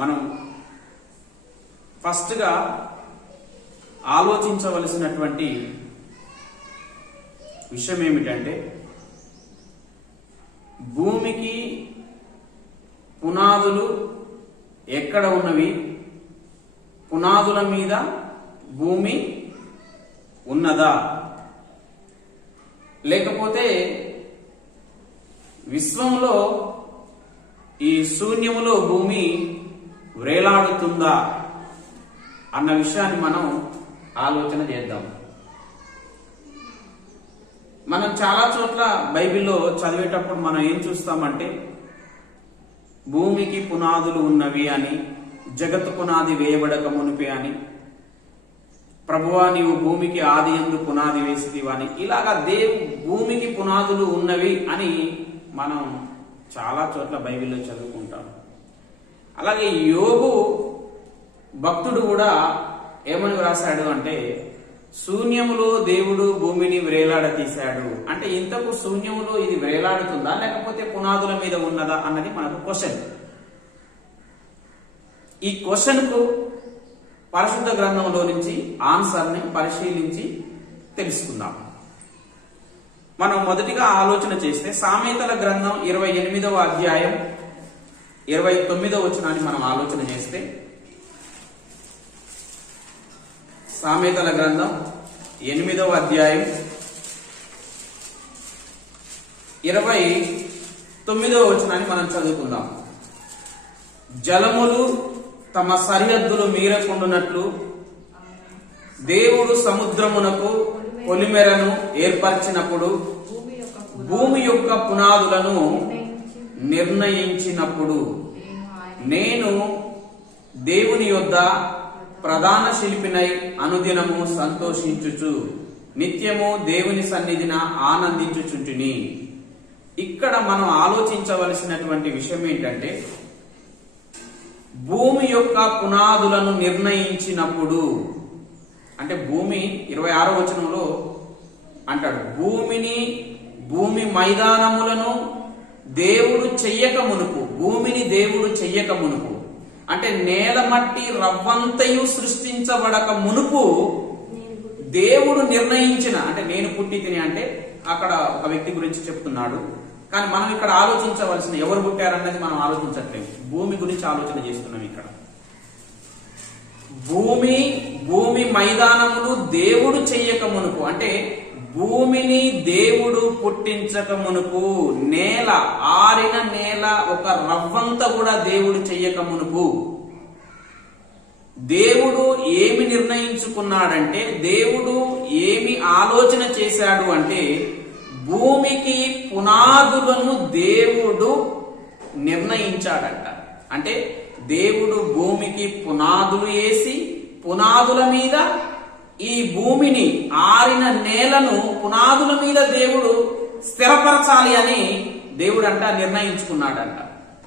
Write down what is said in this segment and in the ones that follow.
మనం ఫస్ట్గా ఆలోచించవలసినటువంటి విషయం ఏమిటంటే, భూమికి పునాదులు ఎక్కడ ఉన్నవి? పునాదుల మీద భూమి ఉన్నదా? లేకపోతే విశ్వంలో ఈ శూన్యములో భూమి వ్రేలాడుతుందా అన్న విషయాన్ని మనం ఆలోచన చేద్దాం. మనం చాలా చోట్ల బైబిల్లో చదివేటప్పుడు మనం ఏం చూస్తామంటే, భూమికి పునాదులు ఉన్నవి అని, జగత్తు పునాది వేయబడక మునిపే అని, ప్రభువా నీవు భూమికి ఆది యందు పునాది వేసితివా అని, ఇలాగా భూమికి పునాదులు ఉన్నవి అని మనం చాలా చోట్ల బైబిల్లో చదువుకుంటాం. అలాగే యోబు భక్తుడు కూడా ఏమని వ్రాసాడు అంటే, శూన్యములో దేవుడు భూమిని వ్రేలాడ తీశాడు అంటే, ఇంతకు శూన్యములో ఇది వ్రేలాడుతుందా లేకపోతే పునాదుల మీద ఉన్నదా అన్నది మనకు క్వశ్చన్. ఈ క్వశ్చన్ కు పరిశుద్ధ గ్రంథంలో నుంచి ఆన్సర్ ని పరిశీలించి తెలుసుకుందాం. మనం మొదటిగా ఆలోచన చేస్తే సామెతల గ్రంథం 28వ అధ్యాయం 29వ వచనాన్ని మనం ఆలోచన చేస్తే, సామెతల గ్రంథం 8వ అధ్యాయం 29వ వచనాన్ని మనం చదువుకుందాం. జలములు తమ సరిహద్దులు మీరకుండునట్లు దేవుడు సముద్రమునకు పొలిమెరను ఏర్పరిచినప్పుడు, భూమి యొక్క పునాదులను నిర్ణయించినప్పుడు, నేను దేవుని యొద్ద ప్రధాన శిల్పినై అనుదినము సంతోషించుచు నిత్యము దేవుని సన్నిధిన ఆనందించుచుంటిని. ఇక్కడ మనం ఆలోచించవలసినటువంటి విషయం ఏంటంటే, భూమి యొక్క పునాదులను నిర్ణయించినప్పుడు అంటే, భూమి 26వ వచనంలో అంటాడు, భూమి మైదానములను దేవుడు చెయ్యక మునుపు, భూమిని దేవుడు చెయ్యక మునుపు అంటే నేల మట్టి రవ్వంతయు సృష్టించబడక మునుపు దేవుడు నిర్ణయించిన, అంటే నేను పుట్టి తిని అంటే అక్కడ ఒక వ్యక్తి గురించి చెప్తున్నాడు. కానీ మనం ఇక్కడ ఆలోచించవలసిన ఎవరు పుట్టారన్నది మనం ఆలోచించట్లేదు, భూమి గురించి ఆలోచన చేస్తున్నాం. ఇక్కడ భూమి మైదానములు దేవుడు చెయ్యక మునుపు అంటే భూమిని దేవుడు పుట్టించక మునుపు, నేల ఆరిన నేల ఒక రవ్వంత కూడా దేవుడు చెయ్యక మునుపు దేవుడు ఏమి నిర్ణయించుకున్నాడంటే, దేవుడు ఏమి ఆలోచన చేశాడు అంటే, భూమికి పునాదులను దేవుడు నిర్ణయించాడంట. అంటే దేవుడు భూమికి పునాదులు వేసి, పునాదుల మీద ఈ భూమిని ఆరిన నేలను పునాదుల మీద దేవుడు స్థిరపరచాలి అని దేవుడు అంట నిర్ణయించుకున్నాడంట.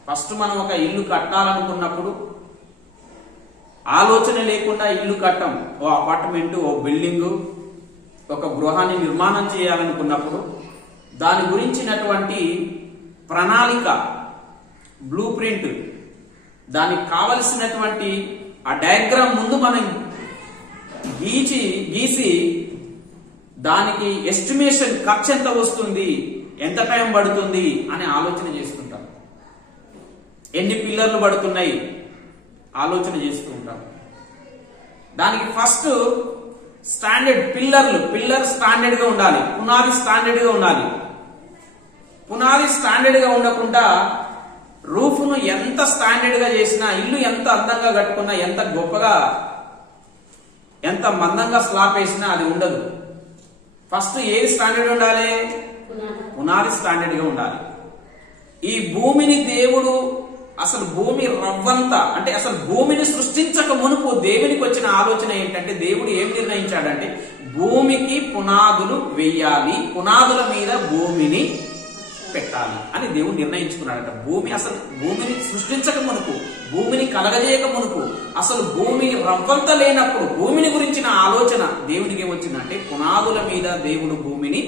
ఫస్ట్ మనం ఒక ఇల్లు కట్టాలనుకున్నప్పుడు ఆలోచన లేకుండా ఇల్లు కట్టం. ఓ అపార్ట్మెంట్, ఓ బిల్డింగు, ఒక గృహాన్ని నిర్మాణం చేయాలనుకున్నప్పుడు దాని గురించినటువంటి ప్రణాళిక, బ్లూ ప్రింట్, దానికి కావలసినటువంటి ఆ డయాగ్రామ్ ముందు మనం గీసి దానికి ఎస్టిమేషన్ ఖర్చు ఎంత వస్తుంది, ఎంత టైం పడుతుంది అని ఆలోచన చేసుకుంటాం. ఎన్ని పిల్లర్లు పడుతున్నాయి ఆలోచన చేసుకుంటాం. దానికి ఫస్ట్ స్టాండర్డ్ పిల్లర్ స్టాండర్డ్ గా ఉండాలి, పునాది స్టాండర్డ్ గా ఉండాలి. పునాది స్టాండర్డ్ గా ఉండకుండా రూఫ్ ను ఎంత స్టాండర్డ్ గా చేసినా, ఇల్లు ఎంత అందంగా కట్టుకున్నా, ఎంత గొప్పగా ఎంత మందంగా స్లాబ్ వేసినా అది ఉండదు. ఫస్ట్ ఏది స్టాండర్డ్ ఉండాలి? పునాది స్టాండర్డ్ గా ఉండాలి. ఈ భూమిని దేవుడు అసలు భూమి రవ్వంతా అంటే అసలు భూమిని సృష్టించక మునుపు దేవునికి వచ్చిన ఆలోచన ఏంటంటే, దేవుడు ఏం నిర్ణయించాడంటే భూమికి పునాదులు వెయ్యాలి, పునాదుల మీద భూమిని పెట్టాలి అని దేవుడు నిర్ణయించుకున్నాడట. భూమిని సృష్టించక మునుపు, భూమిని కలగజేయక మునుపు, అసలు భూమిని రవ్వంత లేనప్పుడు భూమిని గురించిన ఆలోచన దేవుడికి ఏమొచ్చిందంటే, పునాదుల మీద దేవుడు భూమిని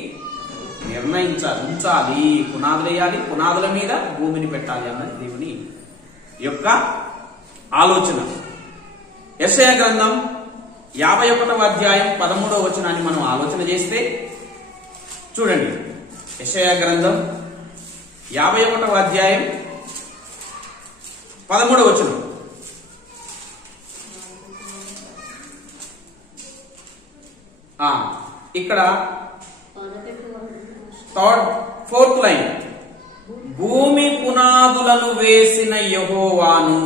ఉంచాలి, పునాదులు వేయాలి, పునాదుల మీద భూమిని పెట్టాలి అన్నది దేవుని యొక్క ఆలోచన. యెషయా గ్రంథం 51వ అధ్యాయం 13వ వచనాన్ని మనం ఆలోచన చేస్తే చూడండి. యెషయా గ్రంథం 51వ అధ్యాయం 13వ వచనం. ఇక్కడ ఫోర్త్ లైన్, భూమి పునాదులను వేసిన యెహోవాను,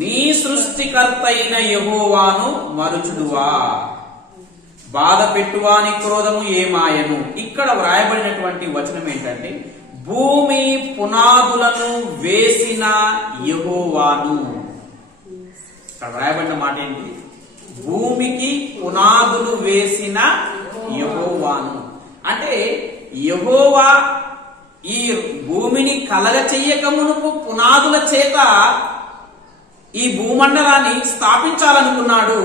నీ సృష్టికర్త అయిన యెహోవాను మరుచుదువా, బాధ పెట్టువాని క్రోధము ఏమాయను. ఇక్కడ వ్రాయబడినటువంటి వచనం ఏంటంటే, భూమి పునాదులను వేసిన యెహోవాను. ఇక్కడ వ్రాయబడిన మాట ఏంటి? భూమికి పునాదులు వేసిన యెహోవాను. అంటే యెహోవా ఈ భూమిని కలగ చెయ్యక మునుపు పునాదుల చేత ఈ భూమండలాన్ని స్థాపించాలనుకున్నాడు.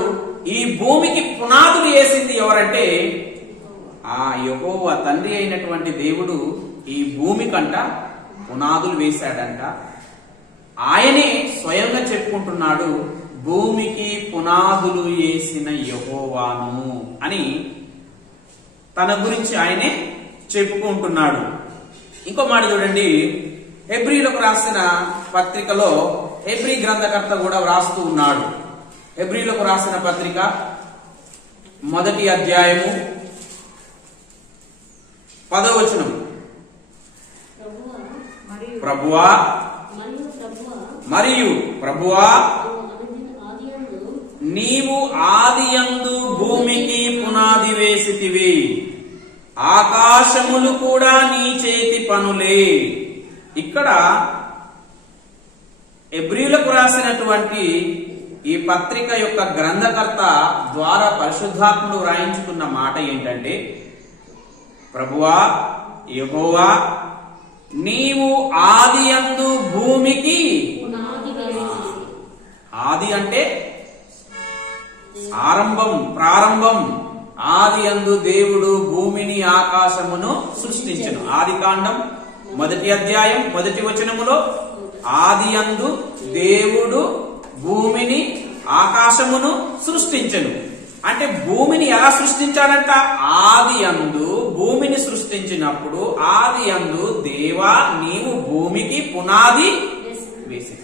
ఈ భూమికి పునాదులు వేసింది ఎవరంటే ఆ యెహోవా తండ్రి అయినటువంటి దేవుడు ఈ భూమి కంట పునాదులు వేశాడంట. ఆయనే స్వయంగా చెప్పుకుంటున్నాడు, భూమికి పునాదులు వేసిన యెహోవాను అని తన గురించి ఆయనే చెప్పుకుంటున్నాడు. ఇంకో మాట చూడండి, హెబ్రీలకు రాసిన పత్రికలో హెబ్రీ గ్రంథకర్త కూడా వ్రాస్తూ ఉన్నాడు. హెబ్రీలకు రాసిన పత్రిక 1వ అధ్యాయము 10వ వచనం. ప్రభువా మరియు ప్రభువా, నీవు ఆదియందు భూమికి పునాది వేసితివి, ఆకాశములు కూడా నీ చేతి పనులే. ఇక్కడ హెబ్రీలకు రాసినటువంటి ఈ పత్రిక యొక్క గ్రంథకర్త ద్వారా పరిశుద్ధాత్ముడు వ్రాయించుకున్న మాట ఏంటంటే, ప్రభువా యెహోవా, నీవు ఆదియందు భూమికి, ఆది అంటే ఆరంభం, ప్రారంభం. ఆదియందు దేవుడు భూమిని ఆకాశమును సృష్టించెను. ఆది కాండం 1వ అధ్యాయం 1వ వచనములో ఆదియందు దేవుడు భూమిని ఆకాశమును సృష్టించెను. అంటే భూమిని ఎలా సృష్టించాడంట? ఆదియందు భూమిని సృష్టించినప్పుడు ఆదియందు దేవా నీవు భూమికి పునాది వేసి,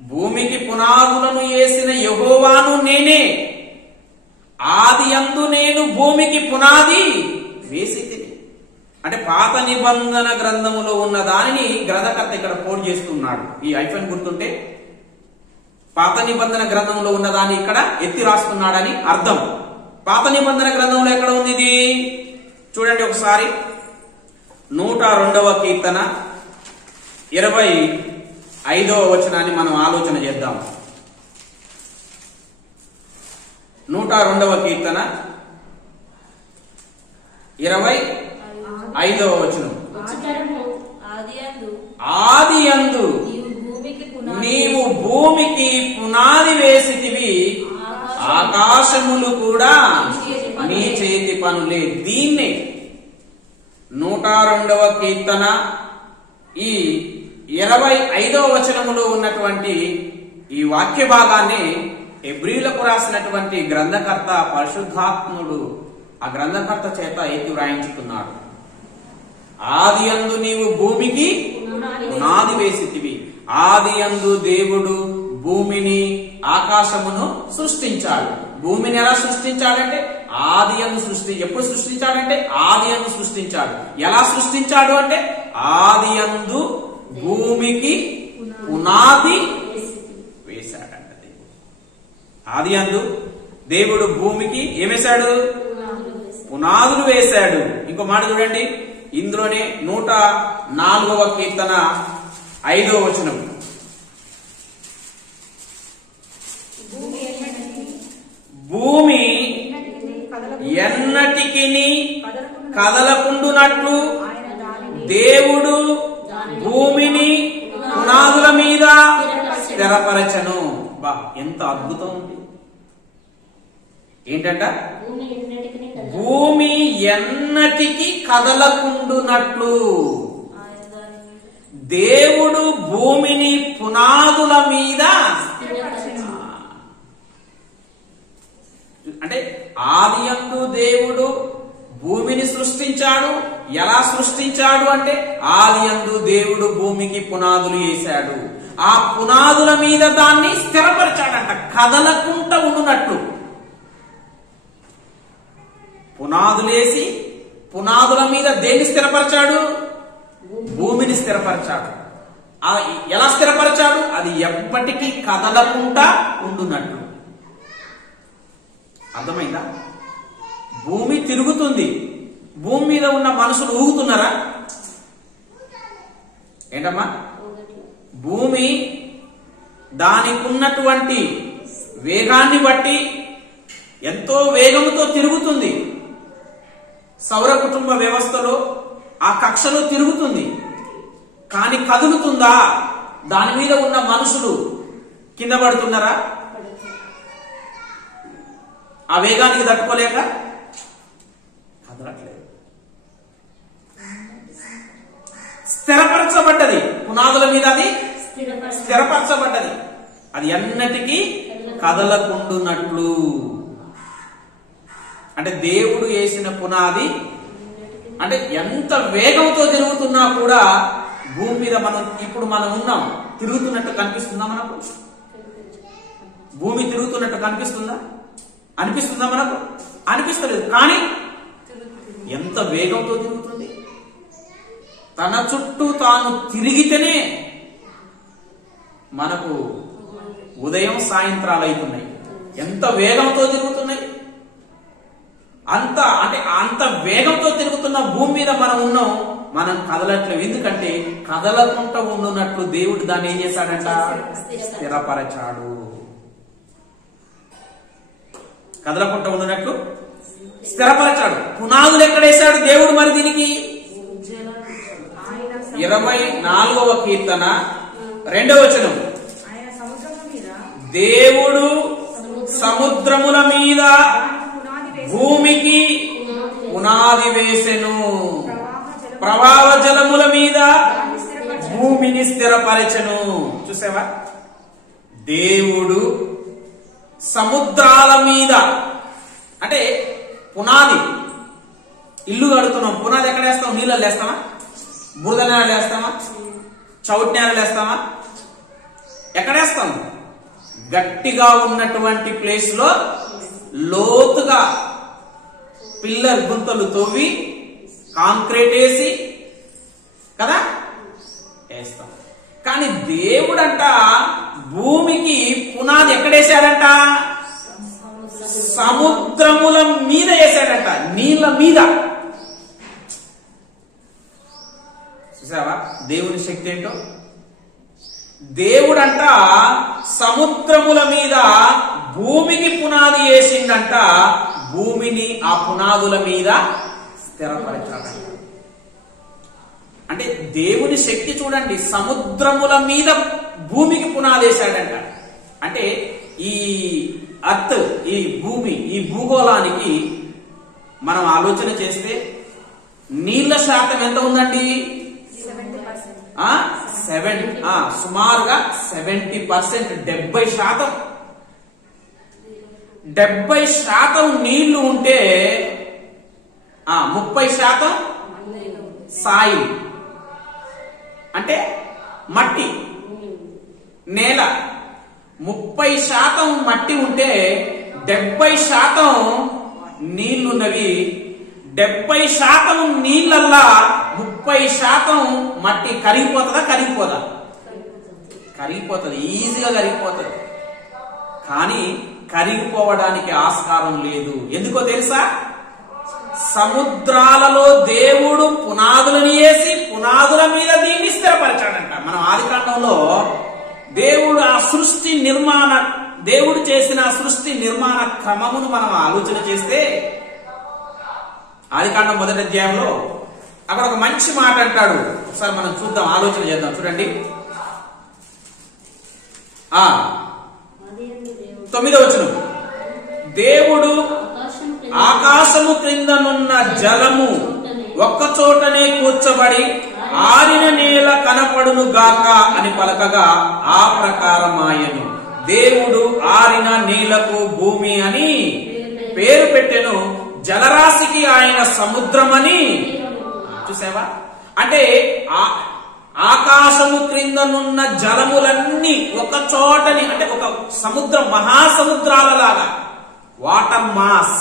భూమికి పునాదులను వేసిన యెహోవాను నేనే, ఆదియందు నేను భూమికి పునాది వేసి. అంటే పాత నిబంధన గ్రంథములో ఉన్న దానిని గ్రంథకర్త ఇక్కడ కోట్ చేస్తున్నాడు. ఈ ఐఫన్ గుర్తుంటే పాత నిబంధన గ్రంథంలో ఉన్న దాన్ని ఇక్కడ ఎత్తి రాస్తున్నాడని అర్థం. పాత నిబంధన గ్రంథంలో ఎక్కడ ఉంది ఇది? చూడండి ఒకసారి. 102వ కీర్తన 25వ వచనాన్ని మనం ఆలోచన చేద్దాం. 102వ కీర్తన 25వ వచనం. ఆదియందు నీవు భూమికి పునాది వేసితివి, ఆకాశములు కూడా నీ చేతి పనులే. దీన్నే 102వ కీర్తన ఈ 25వ వచనములో ఉన్నటువంటి ఈ వాక్య భాగాన్ని హెబ్రీలకు రాసినటువంటి గ్రంథకర్త పరిశుద్ధాత్ముడు ఆ గ్రంథకర్త చేత ఎత్తి వ్రాయించుకున్నాడు. ఆదియందు నీవు భూమికి పునాది వేసితివి, ఆదియందు దేవుడు భూమిని ఆకాశమును సృష్టించాడు. భూమిని ఎలా సృష్టించాడంటే ఆదియందు ఎప్పుడు సృష్టించాడంటే ఆదియందు సృష్టించాడు. ఎలా సృష్టించాడు అంటే ఆదియందు భూమికి పునాది వేశాడంట దేవుడు. ఆదియందు దేవుడు భూమికి ఏమేశాడు? పునాదులు వేశాడు. ఇంకో మాట చూడండి, ఇందులోనే 104వ కీర్తన 5వ వచనం. భూమి ఎన్నటికి కదలకుండునట్లు దేవుడు భూమిని పునాదుల మీద స్థిరపరచను. బా, ఎంత అద్భుతం ఉంది! ఏంటంట? భూమి ఎన్నటికి కదలకుండునట్లు దేవుడు భూమిని పునాదుల మీద, అంటే ఆదియందు దేవుడు భూమిని సృష్టించాడు. ఎలా సృష్టించాడు అంటే ఆదియందు దేవుడు భూమికి పునాదులు వేశాడు. ఆ పునాదుల మీద దాన్ని స్థిరపరిచాడంట, కదలకుండా ఉండునట్లు. పునాదులేసి పునాదుల మీద దేన్ని స్థిరపరిచాడు? భూమిని స్థిరపరిచాడు. ఎలా స్థిరపరిచాడు? అది ఎప్పటికీ కదలకుండా ఉండునట్లు. అర్థమైందా? భూమి తిరుగుతుంది, భూమి మీద ఉన్న మనుషులు ఊగుతున్నారా? ఏంటమ్మా? భూమి దానికి ఉన్నటువంటి వేగాన్ని బట్టి ఎంతో వేగంతో తిరుగుతుంది. సౌర కుటుంబ వ్యవస్థలో ఆ కక్షలో తిరుగుతుంది, కానీ కదులుతుందా? దాని మీద ఉన్న మనుషులు కింద పడుతున్నారా? ఆ వేగానికి తట్టుకోలేక కదలట్లేదు. స్థిరపరచబడ్డది, పునాదుల మీద అది స్థిరపరచబడ్డది. అది ఎన్నటికీ కదలకుండునట్లు. అంటే దేవుడు వేసిన పునాది అంటే ఎంత వేగంతో తిరుగుతున్నా కూడా భూమి మీద ఇప్పుడు మనం ఉన్నాం, తిరుగుతున్నట్టు కనిపిస్తుందా మనకు? భూమి తిరుగుతున్నట్టు కనిపిస్తుందా? అనిపిస్తుందా మనకు? అనిపిస్తలేదు. కానీ ఎంత వేగంతో తిరుగుతుంది. తన చుట్టూ తాను తిరిగితేనే మనకు ఉదయం సాయంత్రాలు అవుతున్నాయి. ఎంత వేగంతో తిరుగుతున్నాయి. అంత వేగంతో తిరుగుతున్న భూమి మీద మనం ఉన్నాం, మనం కదలట్లేవు. ఎందుకంటే కదలకుండా ఉండునట్లు దేవుడు దాన్ని ఏం చేశాడంట? స్థిరపరచాడు. కదలకుండా ఉండునట్లు స్థిరపరచాడు. పునాదులు ఎక్కడేశాడు దేవుడు మరి దీనికి? 24వ కీర్తన 2వ వచనం. దేవుడు సముద్రముల మీద భూమికి పునాది వేసెను, ప్రవాహ జలముల మీద భూమిని స్థిరపరచెను. చూసావా? దేవుడు సముద్రాల మీద, అంటే పునాది, ఇల్లు కడుతున్నాం, పునాది ఎక్కడ వేస్తాం? నీళ్ళలో వేస్తామా? బురద నేలలో వేస్తామా? చౌటి నేలలో వేస్తామా? ఎక్కడేస్తాం? గట్టిగా ఉన్నటువంటి ప్లేస్ లో లోతుగా పిల్లర్ గుంతలు తవ్వి కాంక్రీట్ వేసి కదా వేస్తాం. కానీ దేవుడంట భూమికి పునాది ఎక్కడేశాడంట? సముద్రముల మీద వేశాడంట, నీళ్ళ మీద. చూసావా దేవుని శక్తి ఏంటో? దేవుడంట సముద్రముల మీద భూమికి పునాది వేసిండంట, భూమిని ఆ పునాదుల మీద స్థిరపరచాడంట. అంటే దేవుని శక్తి చూడండి, సముద్రముల మీద భూమికి పునాది వేశాడంట. అంటే ఈ అర్త్, ఈ భూమి, ఈ భూగోళానికి మనం ఆలోచన చేస్తే నీళ్ల శాతం ఎంత ఉందండి? సుమారుగా 70%, 70%. 70% నీళ్లు ఉంటే 30% సాయిల్, అంటే మట్టి, నేల. 30% మట్టి ఉంటే 70% నీళ్లున్నవి. 70% నీళ్ళల్లా 30% మట్టి కరిగిపోతుందా? కరిగిపోదా? కరిగిపోతుంది, ఈజీగా కరిగిపోతుంది. కానీ కరిగిపోవడానికి ఆస్కారం లేదు. ఎందుకో తెలుసా? సముద్రాలలో దేవుడు పునాదులను వేసి పునాదుల మీద దీన్ని స్థిరపరిచాడంట. మనం ఆదికాండంలో దేవుడు ఆ సృష్టి నిర్మాణ, దేవుడు చేసిన సృష్టి నిర్మాణ క్రమమును మనం ఆలోచన చేస్తే ఆదికాండం 1వ అధ్యాయంలో అక్కడ ఒక మంచి మాట అంటాడు. ఒకసారి మనం చూద్దాం, ఆలోచన చేద్దాం. చూడండి 9వ వచనం. దేవుడు ఆకాశము క్రిందనున్న జలము ఒక్క చోటనే కూర్చబడి ఆరిన నేల కనపడును గాక అని పలకగా ఆ ప్రకారమాయను. దేవుడు ఆరిన నేలకు భూమి అని పేరు పెట్టెను, జలరాశికి ఆయన సముద్రమని. చూసావా? అంటే ఆకాశము క్రిందనున్న జలములన్నీ ఒక చోటని, అంటే ఒక సముద్రం, మహాసముద్రాల లాగా, వాటర్ మాస్,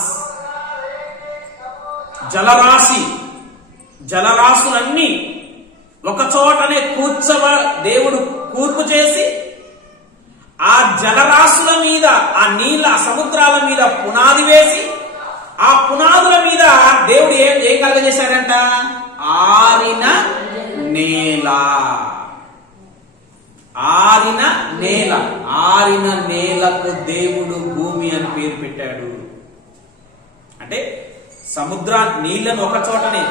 జలరాశులన్నీ ఒక చోటనే దేవుడు కూర్పు చేసి ఆ జలరాశుల మీద, ఆ నీళ్ళ సముద్రాల మీద పునాది వేసి, ఆ పునాదుల మీద దేవుడు ఏం కలగజేశాడంట? ఆరిన నేల. ఆరిన నేల. ఆరిన నేలకు దేవుడు భూమి అని పేరు పెట్టాడు. అంటే నీళ్లను ఒక చోటనే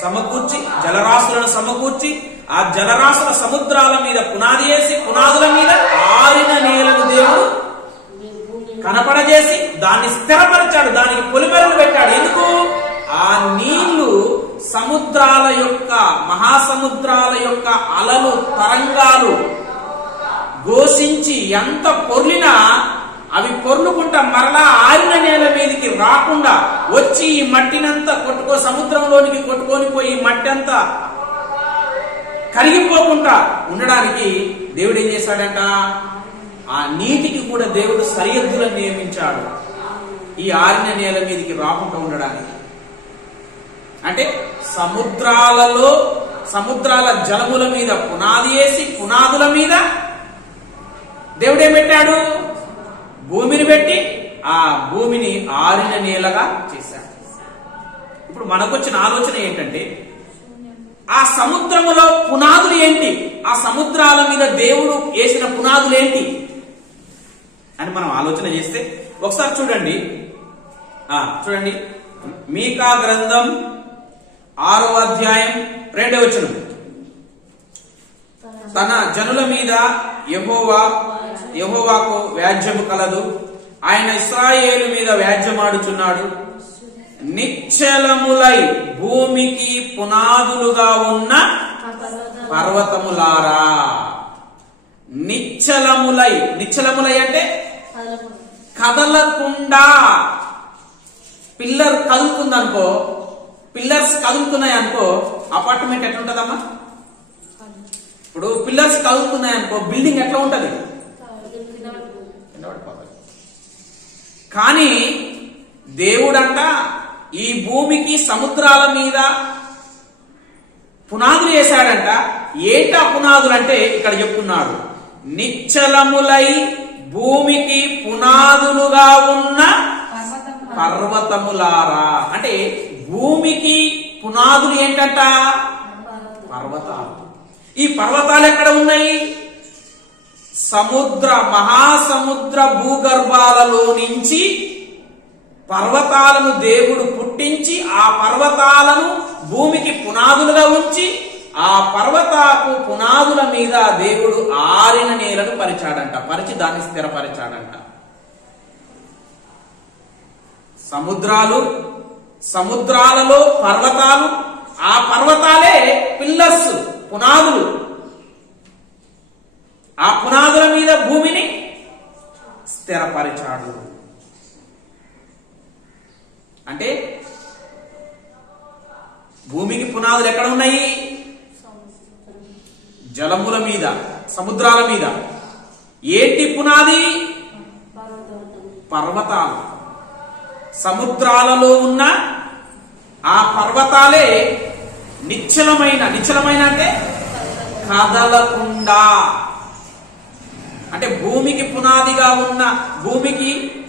సమకూర్చి, జలరాశులను సమకూర్చి, ఆ జలరాశుల సముద్రాల మీద పునాది వేసి, పునాదుల మీద ఆరిన నేలను దేవుడు కనపడజేసి దాన్ని స్థిరపరిచాడు, దానికి పొలిమెరలు పెట్టాడు. ఎందుకు? ఆ నీళ్లు సముద్రాల యొక్క, మహాసముద్రాల యొక్క అలలు, తరంగాలు ఘోషించి ఎంత పొర్లినా అవి పొర్లుకుంటా మరలా ఆరిన నేల మీదకి రాకుండా వచ్చి ఈ మట్టినంతా సముద్రంలోనికి కొట్టుకొని పోయి మట్టి అంతా కరిగిపోకుండా ఉండడానికి దేవుడు ఏం చేశాడంట? ఆ నీటికి కూడా దేవుడు సరిహద్దులను నియమించాడు, ఈ ఆరిన నేల మీదకి రాకుండా ఉండడానికి. అంటే సముద్రాల జలముల మీద పునాది వేసి, పునాదుల మీద దేవుడు ఏం పెట్టాడు? భూమిని పెట్టి ఆ భూమిని ఆరిన నేలగా చేశాడు. ఇప్పుడు మనకొచ్చిన ఆలోచన ఏంటంటే, ఆ సముద్రములో పునాదులు ఏంటి? ఆ సముద్రాల మీద దేవుడు వేసిన పునాదులు ఏంటి అని మనం ఆలోచన చేస్తే ఒకసారి చూడండి. మీకా గ్రంథం 6వ అధ్యాయం 2వ వచనం. తన జనుల మీద యెహోవాకు వ్యాజ్యము కలదు, ఆయన ఇశ్రాయేలు మీద వ్యాజ్యమాడుచున్నాడు. నిశ్చలములై భూమికి పునాదులుగా ఉన్న పర్వతములారా. నిశ్చలములై అంటే కదలకుండా. పిల్లర్ కదులుతుందనుకో, పిల్లర్స్ కదులుతున్నాయి అనుకో, అపార్ట్మెంట్ ఎట్లుంటదమ్మా? ఇప్పుడు పిల్లర్స్ కదులుతున్నాయి అనుకో, బిల్డింగ్ ఎట్లా ఉంటది? కానీ దేవుడంట ఈ భూమికి సముద్రాల మీద పునాదులు వేశాడంట. ఏంటా పునాదులు అంటే ఇక్కడ చెప్తున్నాడు, నిశ్చలములై భూమికి పునాదులుగా ఉన్న పర్వతములారా. అంటే భూమికి పునాదులు ఏంటంట? పర్వతాలు. ఈ పర్వతాలు ఎక్కడ ఉన్నాయి? మహాసముద్ర భూగర్భాలలో నుంచి పర్వతాలను దేవుడు పుట్టించి, ఆ పర్వతాలను భూమికి పునాదులుగా ఉంచి, ఆ పర్వతాపు పునాదుల మీద దేవుడు ఆరిన నేలను పరిచి దాన్ని స్థిరపరిచాడంట. సముద్రాలలో పర్వతాలు, ఆ పర్వతాలే పిల్లర్స్, పునాదులు. ఆ పునాదుల మీద భూమిని స్థిరపరిచాడు. అంటే భూమికి పునాదులు ఎక్కడ ఉన్నాయి? జలముల మీద, సముద్రాల మీద. ఏంటి పునాది? పర్వతాలు. సముద్రాలలో ఉన్న ఆ పర్వతాలే నిశ్చలమైన అంటే కదలకుండా. అంటే భూమికి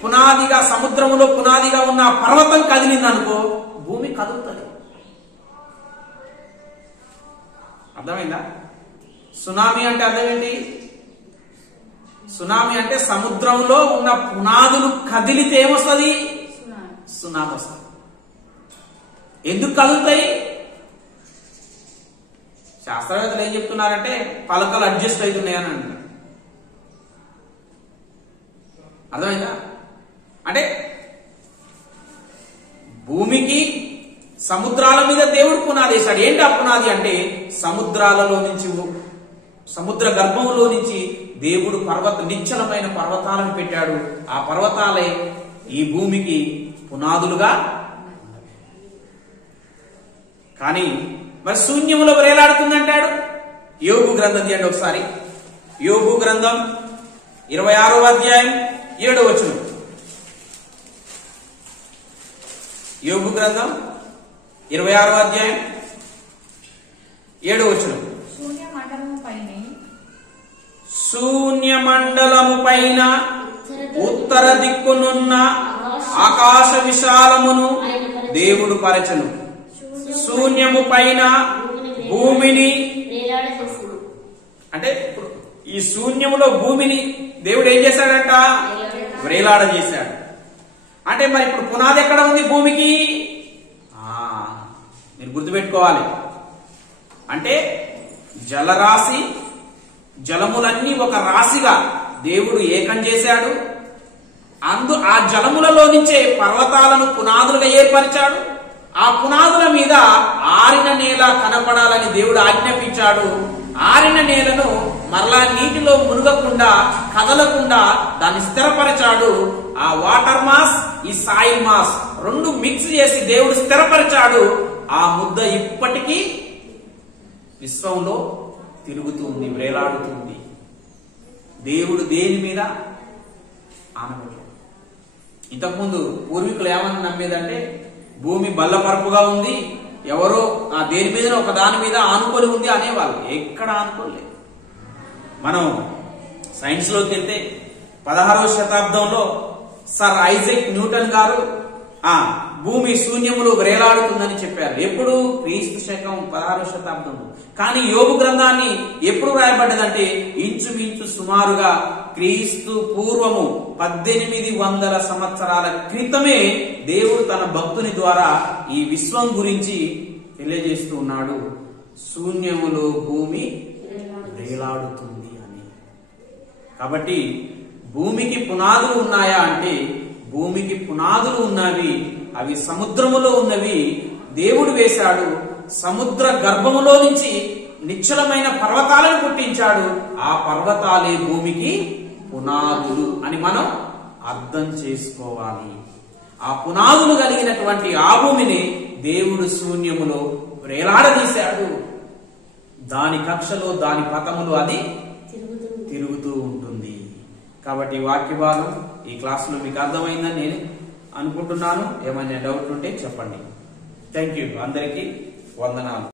పునాదిగా సముద్రములో పునాదిగా ఉన్న పర్వతం కదిలిందనుకో, భూమి కదులుతుంది. అర్థమైందా? సునామీ అంటే అర్థం ఏంటి? సునామీ అంటే సముద్రంలో ఉన్న పునాదులు కదిలితే ఏమొస్తుంది? సునామీ వస్తుంది. ఎందుకు కదులుతాయి? శాస్త్రవేత్తలు ఏం చెప్తున్నారంటే పలకలు అడ్జస్ట్ అవుతున్నాయని అంటారు. అర్థమైందా? అంటే భూమికి సముద్రాల మీద దేవుడు పునాది వేశాడు. ఏంటి ఆ పునాది అంటే సముద్రాలలో నుంచి, సముద్ర గర్భంలో నుంచి దేవుడు నిశ్చలమైన పర్వతాలను పెట్టాడు. ఆ పర్వతాలే ఈ భూమికి పునాదులుగా. కానీ మరి శూన్యములో వేలాడుతుందంటాడు. యోబు గ్రంథం తీయండి ఒకసారి. యోబు గ్రంథం 26వ అధ్యాయం 7వ వచనం. యోబు గ్రంథం 26వ అధ్యాయం 7వ వచనం. శూన్యమండలము పైన ఉత్తర దిక్కునున్న ఆకాశ విశాలమును దేవుడు పరచను. శూన్యము పైన భూమిని, అంటే ఈ శూన్యములో భూమిని దేవుడు ఏం చేశాడంట? వ్రేలాడ చేశాడు. అంటే మరి ఇప్పుడు పునాది ఎక్కడ ఉంది భూమికి? మీరు గుర్తుపెట్టుకోవాలి. అంటే జలరాశి, జలములన్నీ ఒక రాశిగా దేవుడు ఏకం చేశాడు. ఆ జలములలో నుంచే పర్వతాలను పునాదులుగా ఏర్పరిచాడు. ఆ పునాదుల మీద ఆరిన నేల కనపడాలని దేవుడు ఆజ్ఞాపించాడు. ఆరిన నేలను మరలా నీటిలో మునగకుండా, కదలకుండా దాన్ని స్థిరపరిచాడు. ఆ వాటర్ మాస్, ఈ సాయిల్ మాస్ రెండు మిక్స్ చేసి దేవుడు స్థిరపరిచాడు. ఆ ముద్ద ఇప్పటికీ విశ్వంలో తిరుగుతుంది, వేలాడుతుంది. దేవుడు దేని మీద ఆనబెట్టాడు. ఇంతకుముందు పూర్వీకులు ఏమని నమ్మేదంటే భూమి బల్లపరుపుగా ఉంది, ఎవరో ఆ దేని మీద ఒక దాని మీద ఆనుకొని ఉంది అనేవాళ్ళు. ఎక్కడ ఆనుకోలేదు. మనం సైన్స్ లోకి వెళ్తే 16వ శతాబ్దంలో సర్ ఐజాక్ న్యూటన్ గారు భూమి శూన్యములో వేలాడుతుందని చెప్పారు. ఎప్పుడు? క్రీస్తు శకం 16వ శతాబ్దంలో. కానీ యోబు గ్రంథాన్ని ఎప్పుడు రాయబడ్డదంటే ఇంచుమించు సుమారుగా క్రీస్తు పూర్వము 1800 సంవత్సరాల క్రితమే దేవుడు తన భక్తుని ద్వారా ఈ విశ్వం గురించి తెలియజేస్తూ ఉన్నాడు. శూన్యములో భూమి వేలాడుతుంది అని. కాబట్టి భూమికి పునాదులు ఉన్నాయా అంటే భూమికి పునాదులు ఉన్నవి. అవి సముద్రములో ఉన్నవి. దేవుడు వేశాడు. సముద్ర గర్భములో నుంచి నిశ్చలమైన పర్వతాలను పుట్టించాడు. ఆ పర్వతాలే భూమికి పునాదులు అని మనం అర్థం చేసుకోవాలి. ఆ పునాదులు కలిగినటువంటి ఆ భూమిని దేవుడు శూన్యములో వేలాడదీశాడు. దాని కక్షలో, దాని పథములో అది తిరుగుతూ ఉంటుంది. కాబట్టి వాక్య భాగం ఈ క్లాసులో మీకు అర్థమైందని నేను అనుకుంటున్నాను. ఏమైనా డౌట్ ఉంటే చెప్పండి. Thank you. అందరికీ వందనాలు.